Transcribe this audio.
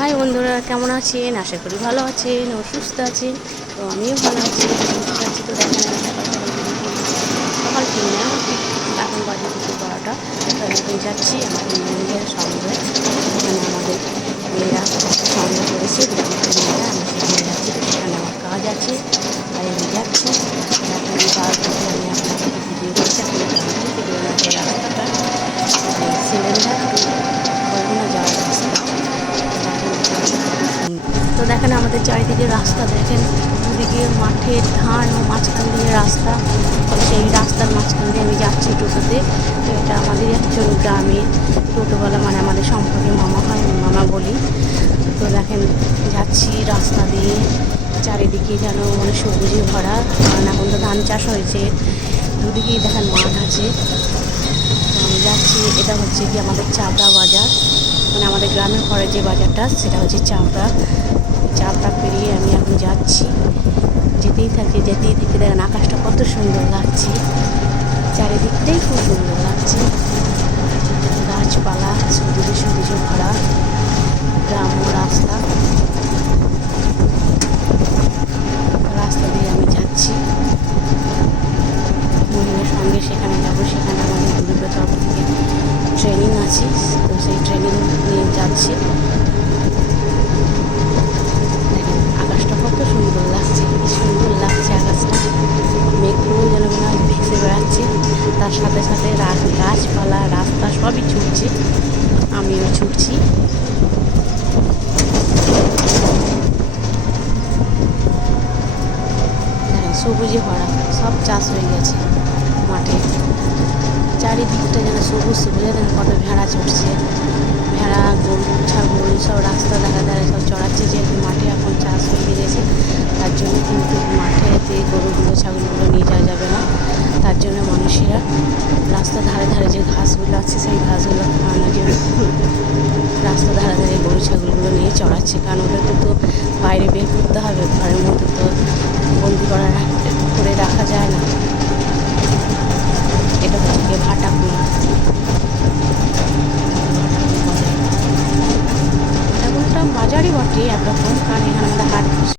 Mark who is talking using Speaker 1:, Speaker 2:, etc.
Speaker 1: High বন্ধুরা, কেমন আছেন? আশা করি ভালো আছেন ও সুস্থ আছেন। তো আমিও ভালো আছি, সুস্থ আছি তো আমি সকাল তিনটা এখন বাজে কিছু বারোটা। যাচ্ছি আমার সঙ্গে এখানে আমাদের মেয়েরা সঙ্গে করেছে দুপুর মেয়েরা আমি সেখানে যাচ্ছি তো সেখানে আমার কাজ আছে তাই আমি যাচ্ছি এখন বার থেকে আমি আপনাদের ভিডিও করছি আপনি গ্রাম থেকে বেরোনোর যে রাস্তাটা সিলিন্ডার বরগুনা যাওয়ার রাস্তা তো দেখেন আমাদের চারিদিকে রাস্তা, দেখেন দুদিকে মাঠের ধান ও মাঝখান দিয়ে রাস্তা। সেই রাস্তার মাঝখান দিয়ে আমি যাচ্ছি টোটোতে। তো এটা আমাদের একজন গ্রামের টোটোওয়ালা মানে আমাদের সম্পর্কে মামা হয় মামা বলি। তো দেখেন যাচ্ছি রাস্তা দিয়ে, চারিদিকে যেন মানে সবুজে ভরা। কারণ এখন তো ধান চাষ হয়েছে, দুদিকেই দেখেন মাঠ আছে। আমি যাচ্ছি, এটা হচ্ছে কি আমাদের চাপড়া বাজার। মানে আমাদের গ্রামের ঘরে যে বাজারটা, সেটা হচ্ছে চাপড়া পেরিয়ে আমি এখন যাচ্ছি থাকি যেতেই দেখেন আকাশটা কত সুন্দর লাগছে। চারিদিকটাই খুব সুন্দর লাগছে। গাছপালা, সবুজে সবুজে ভরা গ্রাম ও রাস্তা। রাস্তা দিয়ে আমি যাচ্ছি। মহিলার সঙ্গে সেখানে যাব, সেখানে আমাদের দুর্গা তরফ থেকে ট্রেনিং আছে। তো সেই ট্রেনিং নিয়ে যাচ্ছি দেখেন আকাশটা কত সুন্দর লাগছে কি সুন্দর লাগছে আকাশটা মেঘগুলো যেন মনে হয় ভেসে বেড়াচ্ছে তার সাথে সাথে গাছপালা, রাস্তা সবই ছুটছে। আমিও ছুটছি। দেখেন সবুজে ভরা। সব চাষ হয়ে গেছে মাঠে। চারিদিকটা যেন সবুজ সবুজ। কত ভেড়া চড়ছে? ভেড়া, গরু, ছাগল সব রাস্তা ধারে ধারে সব চড়াচ্ছে যেহেতু মাঠে এখন চাষ হয়ে গেছে তার জন্য কিন্তু মাঠেতে গরুগুলো ছাগলগুলো নিয়ে যাওয়া যাবে না তার জন্য মানুষেরা রাস্তা ধারে ধারে যে ঘাসগুলো আছে, সেই ঘাসগুলো খাওয়ানোর জন্য রাস্তা ধারে ধারে গরু, ছাগলগুলো নিয়ে চড়াচ্ছে। কারণ ওদেরকে তো বাইরে বের করতে হবে, ঘরের মধ্যে তো বন্দি করা করে রাখা যায় না। এটা হচ্ছে ভাটাকুল ভাটাকুলটা বাজারই বটে একরকম কারণ